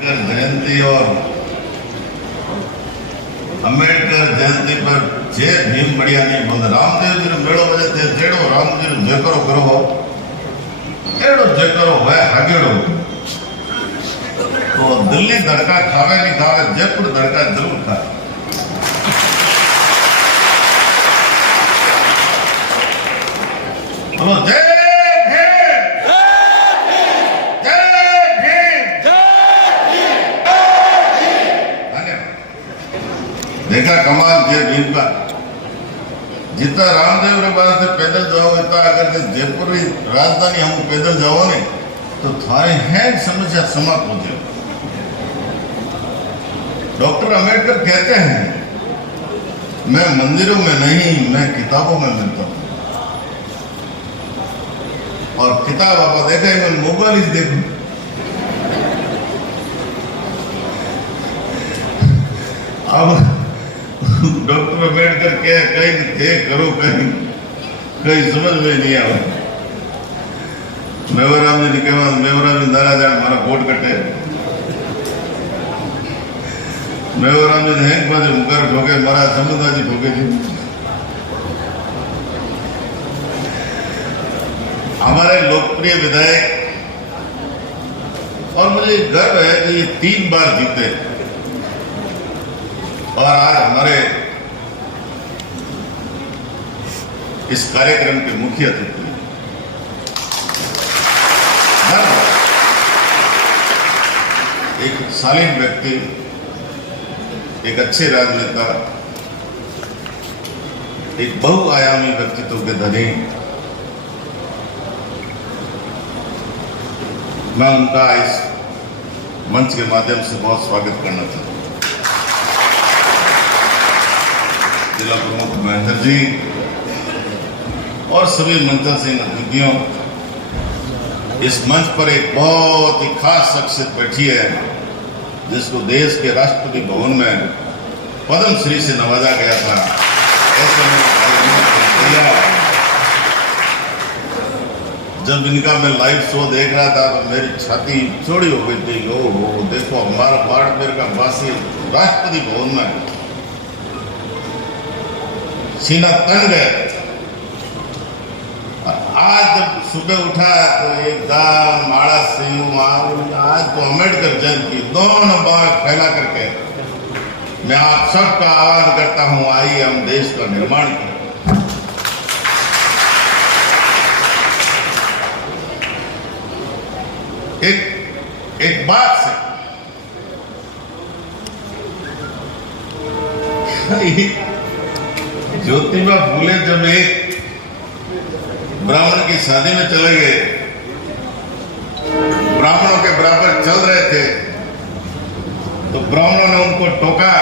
जयंती और अंबेडकर जयंती पर जय भीम बढ़िया नहीं बोलते। रामदेव जी मेड़ो बजे थे जेड़ो रामदेव जयकरो करो एड़ो जयकरो है हगेड़ो। तो दिल्ली धड़का खावे नहीं खावे, जयपुर धड़का जरूर खाए। बोलो जय देखा कमाल जय भीम का। जितना रामदेव रे बात से पैदल जाओ इतना अगर जयपुर राजधानी हम पैदल जाओ ने तो थारे है समस्या समाप्त हो जाए। डॉक्टर अंबेडकर कहते हैं मैं मंदिरों में नहीं मैं किताबों में मिलता हूं। और किताब आप देखा मैं मोबाइल ही देखूं। अब डॉक्टर अंबेडकर के कहीं थे करो कहीं समझ में नहीं आया। मेवराम जी ने कहा मेवराम जी नारा जाए हमारा कोट कटे। मेवराम जी ने एक बार मुकर ठोके मारा समुद्र जी ठोके जी। हमारे लोकप्रिय विधायक और मुझे गर्व है कि ये 3 बार जीते और आज हमारे इस कार्यक्रम के मुख्य अतिथि एक शालीन व्यक्ति, एक अच्छे राजनेता, एक बहुआयामी व्यक्तित्व के धनी, मैं उनका इस मंच के माध्यम से बहुत स्वागत करना चाहता हूं। जिला प्रमुख महेंद्र जी और सभी मंचासीन अतिथियों, इस मंच पर एक बहुत ही खास शख्सियत बैठी है जिसको देश के राष्ट्रपति भवन में पद्म श्री से नवाजा गया था। ऐसे में जब इनका मैं लाइव शो देख रहा था तो मेरी छाती चौड़ी हो गई थी। ओ देखो हमारा बाड़मेर का वासी राष्ट्रपति भवन में सीना तन गए। आज जब सुबह उठा तो एकदम आड़ा से आज तो अम्बेडकर जयंती दोनों बार फैला करके मैं आप सबका आह्वान करता हूं आइए हम देश का निर्माण करें। एक बात से ज्योतिबा फूले जब एक ब्राह्मण की शादी में चले गए, ब्राह्मणों के बराबर चल रहे थे तो ब्राह्मणों ने उनको टोका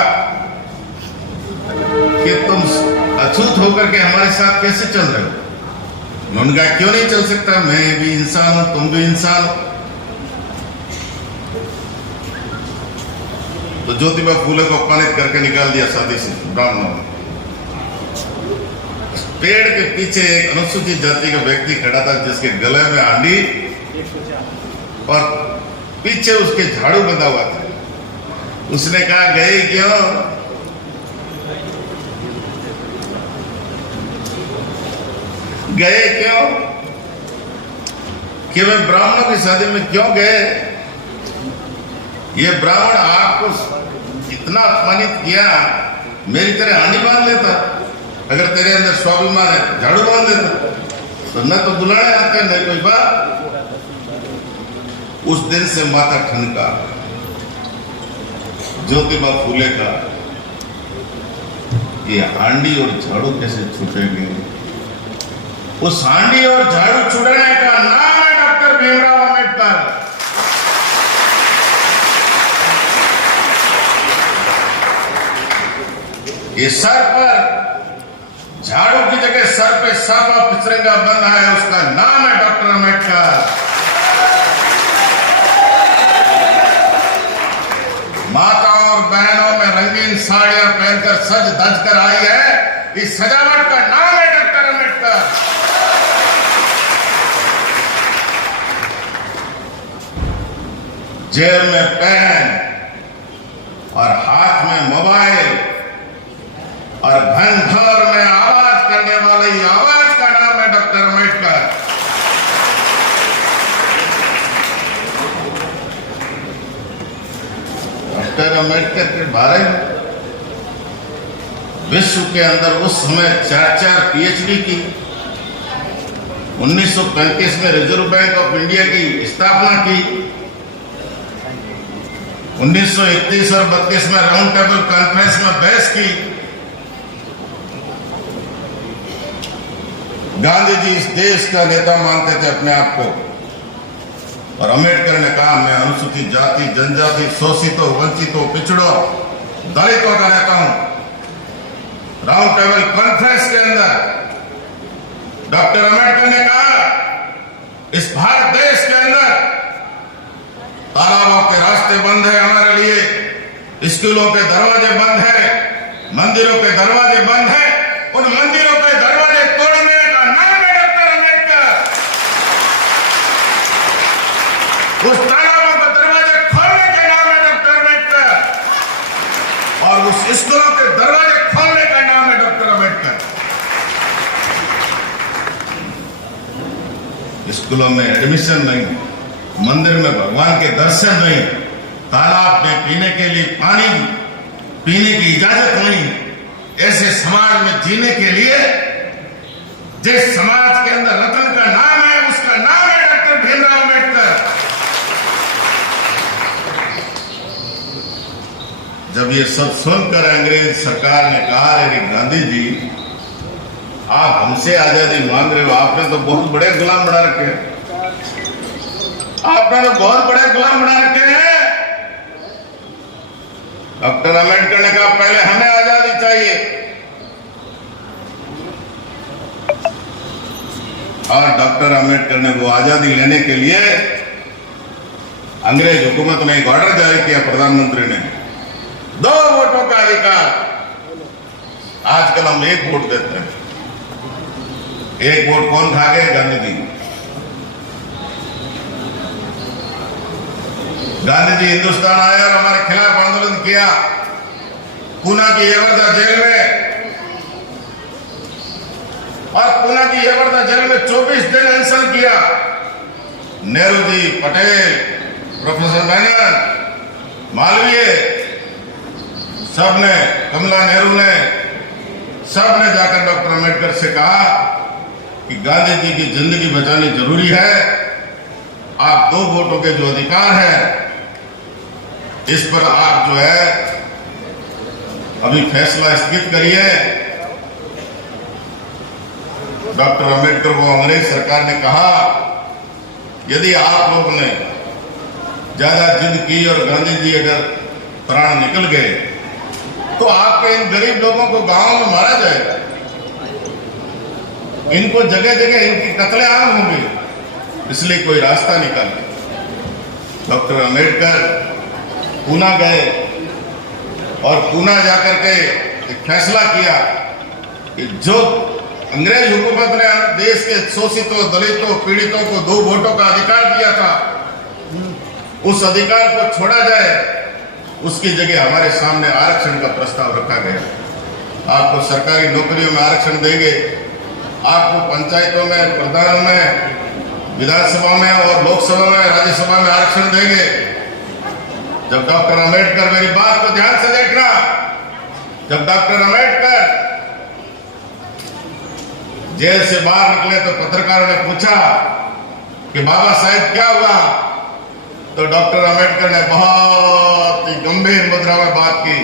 कि तुम अछूत होकर के हमारे साथ कैसे चल रहे हो। उन्होंने कहा क्यों नहीं चल सकता, मैं भी इंसान हूं तुम भी इंसान हो। तो ज्योतिबा फूले को अपमानित करके निकाल दिया शादी से ब्राह्मणों ने। पेड़ के पीछे एक अनुसूचित जाति का व्यक्ति खड़ा था जिसके गले में हांडी और पीछे उसके झाड़ू बंधा हुआ था। उसने कहा गए क्यों, गए क्यों, कि वे ब्राह्मणों की शादी में क्यों गए। ये ब्राह्मण आपको इतना अपमानित किया, मेरी तरह हांडी बांध लेता, अगर तेरे अंदर स्वाभिमान है झाड़ू बांध देता, तो न तो बुलाने आते न कोई बात। उस दिन से माथा ठनका ज्योतिबा फूले का ये हांडी और झाड़ू कैसे छूटेंगे। उस हांडी और झाड़ू छुड़ाने का नाम है डॉक्टर भीमराव अम्बेडकर। ये सर पर झाड़ू की जगह सर पे साफा पिचरंगा बंधा है, उसका नाम है डॉक्टर अम्बेडकर। माताओं और बहनों में रंगीन साड़ियां पहनकर सज धज कर आई है, इस सजावट का नाम है डॉक्टर अम्बेडकर। जेब में पेन और हाथ में मोबाइल और घन घोर में आवाज करने वाले आवाज का नाम है डॉक्टर अम्बेडकर। डॉक्टर अम्बेडकर के बारे में विश्व के अंदर उस समय 4-4 पीएचडी की। 1935 में रिजर्व बैंक ऑफ इंडिया की स्थापना की। 1931 और 32 में राउंड टेबल कॉन्फ्रेंस में बहस की। गांधी जी इस देश का नेता मानते थे अपने आप को, और अम्बेडकर ने कहा मैं अनुसूचित जाति, जनजाति, शोषितों, वंचितों, पिछड़ों, दलितों का नेता हूं। राउंड टेबल कॉन्फ्रेंस के अंदर डॉक्टर अम्बेडकर ने कहा इस भारत देश के अंदर तालाबों के रास्ते बंद है हमारे लिए, स्कूलों के दरवाजे बंद है, मंदिरों के दरवाजे बंद है। उन मंदिरों के दरवाजे तोड़ने का नाम है डॉक्टर अम्बेडकर। उस तालाबों के दरवाजे खोलने का नाम है डॉक्टर अम्बेडकर, और उस स्कूलों के दरवाजे खोलने का नाम है डॉक्टर अम्बेडकर। स्कूलों में एडमिशन नहीं, मंदिर में भगवान के दर्शन नहीं, तालाब में पीने के लिए पानी पीने की इजाजत नहीं। ऐसे समाज में जीने के लिए जिस समाज के अंदर रतन का नाम है उसका नाम है डॉक्टर भीमराव अम्बेडकर। जब ये सब सुनकर अंग्रेज सरकार ने कहा अरे गांधी जी आप हमसे आजादी मांग रहे हो, आपने तो बहुत बड़े गुलाम बना रखे हैं, आपने तो बहुत बड़े गुलाम बना रखे हैं। डॉक्टर अम्बेडकर ने कहा पहले हमें आजादी चाहिए, और डॉक्टर अम्बेडकर ने वो आजादी लेने के लिए अंग्रेज हुकूमत ने एक ऑर्डर जारी किया, प्रधानमंत्री ने 2 वोटों का अधिकार। आजकल हम 1 वोट देते हैं। 1 वोट कौन खा गए? गांधी जी। गांधी जी हिंदुस्तान आए और हमारे खिलाफ आंदोलन किया। पूना की यवर्धा जेल में, और पूना की यवर्धा जेल में 24 दिन अनशन किया। नेहरू जी, पटेल, प्रोफेसर मेनन, मालवीय, सबने, कमला नेहरू ने, सबने जाकर डॉक्टर अम्बेडकर से कहा कि गांधी जी की जिंदगी बचानी जरूरी है। आप 2 वोटों के जो अधिकार है इस पर आप जो है अभी फैसला स्थगित करिए। डॉक्टर अम्बेडकर को अंग्रेज सरकार ने कहा यदि आप लोग ने ज्यादा जिद की और गांधी जी अगर प्राण निकल गए तो आपके इन गरीब लोगों को गांव में मारा जाएगा, इनको जगह जगह इनकी कत्लेआम होंगे, इसलिए कोई रास्ता निकाले। डॉक्टर अम्बेडकर पूना गए और पूना जाकर के एक फैसला किया कि जो अंग्रेज हुकूमत ने देश के शोषितों, दलितों, पीड़ितों को 2 वोटों का अधिकार दिया था, उस अधिकार को छोड़ा जाए, उसकी जगह हमारे सामने आरक्षण का प्रस्ताव रखा गया। आपको सरकारी नौकरियों में आरक्षण देंगे, आपको पंचायतों में, प्रधान में, विधानसभा में और लोकसभा में, राज्यसभा में आरक्षण देंगे। जब डॉक्टर अम्बेडकर, मेरी बात को ध्यान से देखना, जब डॉक्टर अम्बेडकर जेल से बाहर निकले तो पत्रकारों ने पूछा कि बाबा साहेब क्या हुआ, तो डॉक्टर अम्बेडकर ने बहुत ही गंभीर मुद्रा में बात की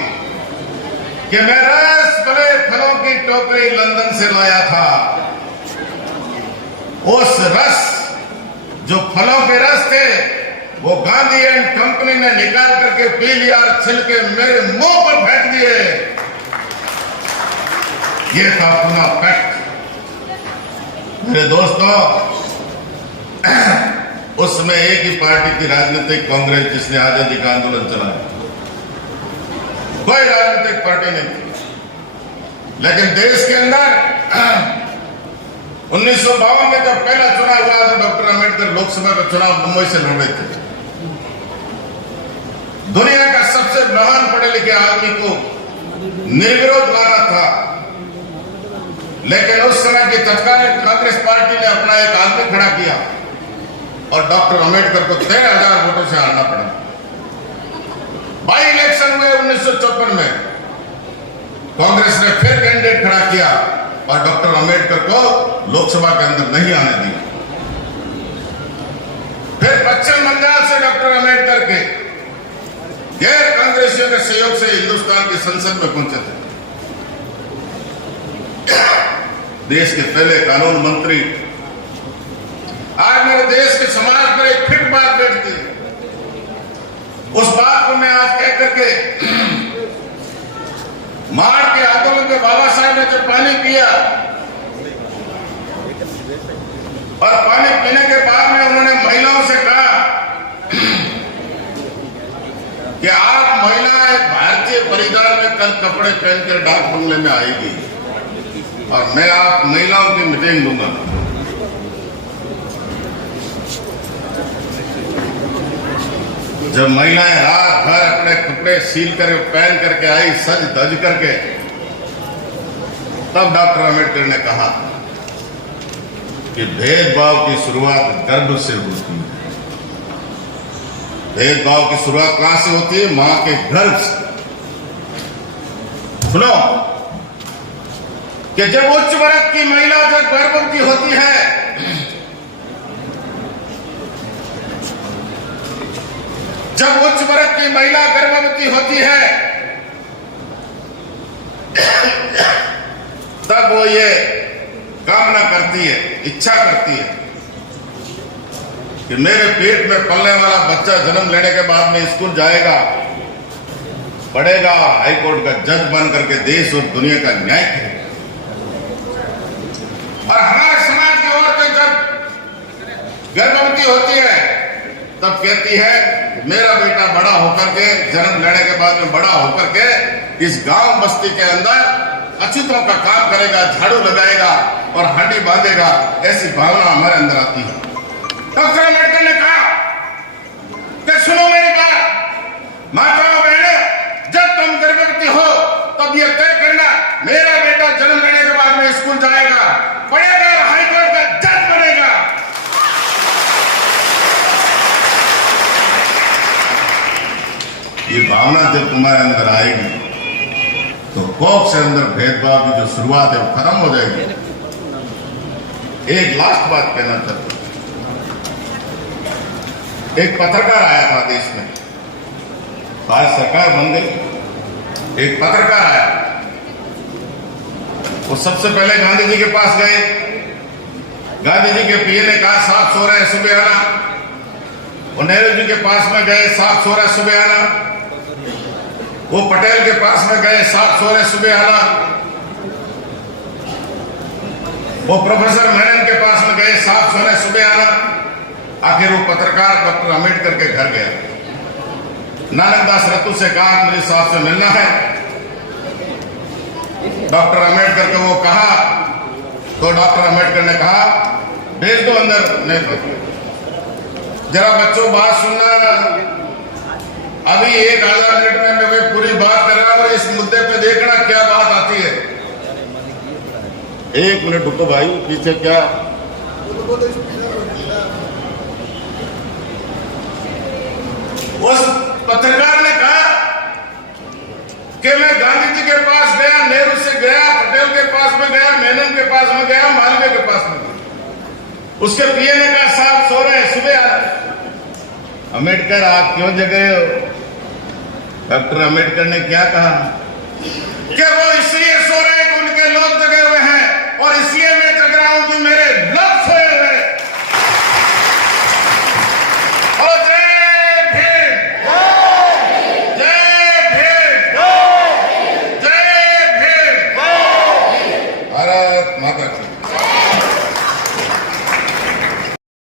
कि मैं रस भरे फलों की टोकरी लंदन से लाया था। उस रस, जो फलों के रस थे, वो गांधी एंड कंपनी ने निकाल करके पी लिया और छिलके मेरे मुंह पर फेंक दिए। ये था पूना फैक्ट। मेरे दोस्तों, उस समय एक ही पार्टी थी, राजनीतिक कांग्रेस, जिसने आजादी का आंदोलन चलाया। कोई राजनीतिक पार्टी नहीं थी। लेकिन देश के अंदर 1952 में जब पहला चुनाव हुआ तो डॉक्टर अम्बेडकर लोकसभा का चुनाव मुंबई से लड़ रहे थे। जैसे महान पढ़े लिखे आदमी को निर्विरोध लाना था, लेकिन उस समय की तत्कालीन कांग्रेस पार्टी ने अपना एक आदमी खड़ा किया और डॉक्टर अंबेडकर को 13,000 वोटों से हारना पड़ा। बाई इलेक्शन हुए 1954 में कांग्रेस ने फिर कैंडिडेट खड़ा किया और डॉक्टर अंबेडकर को लोकसभा के अंदर नहीं आने दिया। फिर पश्चिम बंगाल से डॉक्टर अंबेडकर के गैर कांग्रेसियों के सहयोग से हिंदुस्तान की संसद में पहुंचे थे। देश के पहले कानून मंत्री। आज मेरे देश के समाज पर एक फिट बात बैठती है, उस बात को मैं आज कह करके मार के आंदोलन के बाबा साहब ने जब पानी पिया और पानी पीने के बाद में उन्होंने महिलाओं से कहा कि आप महिला एक भारतीय परिवार में कल कपड़े पहनकर डाक बंगले में आएगी और मैं आप महिलाओं की मीटिंग दूंगा। जब महिलाएं रात भर अपने कपड़े सील कर पहन करके आई, सज धज करके, तब डॉक्टर अंबेडकर ने कहा कि भेदभाव की शुरुआत गर्भ से होती है। भेदभाव की शुरुआत कहां से होती है? मां के गर्भ से। सुनो कि जब उच्च वर्ग की महिला जब गर्भवती होती है, जब उच्च वर्ग की महिला गर्भवती होती है, तब वो ये कामना करती है, इच्छा करती है कि मेरे पेट में पलने वाला बच्चा जन्म लेने के बाद में स्कूल जाएगा, पढ़ेगा और हाईकोर्ट का जज बन करके देश और दुनिया का न्याय करेगा। और हमारे समाज की औरतें जब गर्भवती होती है तब कहती है मेरा बेटा बड़ा होकर के, जन्म लेने के बाद में बड़ा होकर के इस गांव बस्ती के अंदर अछूतों का काम करेगा, झाड़ू लगाएगा और हांडी बांधेगा। ऐसी भावना हमारे अंदर आती है। डॉक्टर अंबेडकर ने कहा कि सुनो मेरी बात, माताओं बहनों, जब तुम गर्भवती हो तब यह तय करना मेरा बेटा जन्म लेने के बाद में स्कूल जाएगा, पढ़ेगा और हाईकोर्ट का जज बनेगा। ये भावना जब तुम्हारे अंदर आएगी तो कोख से अंदर भेदभाव की जो शुरुआत है वो खत्म हो जाएगी। एक लास्ट बात कहना चाहता हूं। एक पत्रकार आया था देश में, आज सरकार बन गई, एक पत्रकार आया, वो सबसे पहले गांधी जी के पास गए। गांधी जी के पीए ने कहा साफ सो रहे सुबह आना। वो नेहरू जी के पास में गए, साफ सो रहे सुबह आना। वो पटेल के पास में गए, साफ सो रहे सुबह आना। वो प्रोफेसर मेनन के पास में गए, साफ सो रहे सुबह आना। आखिर वो पत्रकार डॉक्टर अंबेडकर के घर गया। नानक दास रतु से कहा मुझे साहब से मिलना है। डॉक्टर अंबेडकर को वो कहा तो डॉक्टर अंबेडकर ने कहा भेज दो अंदर। नहीं, जरा बच्चों बात सुनना, अभी 1,000 मिनट में मैं पूरी बात कर रहा हूं, इस मुद्दे पे देखना क्या बात आती है। 1 मिनट रुको भाई, पीछे क्या उस पत्रकार ने कहा कि मैं गांधी जी के पास गया, नेहरू से गया, पटेल के पास में गया, मेनन के पास में गया, मालवीय के पास में गया। उसके पीए ने कहा साहब सो रहे सुबह आ रहे। अंबेडकर आप क्यों जगे हो? डॉक्टर अंबेडकर ने क्या कहा कि वो इसलिए सो रहे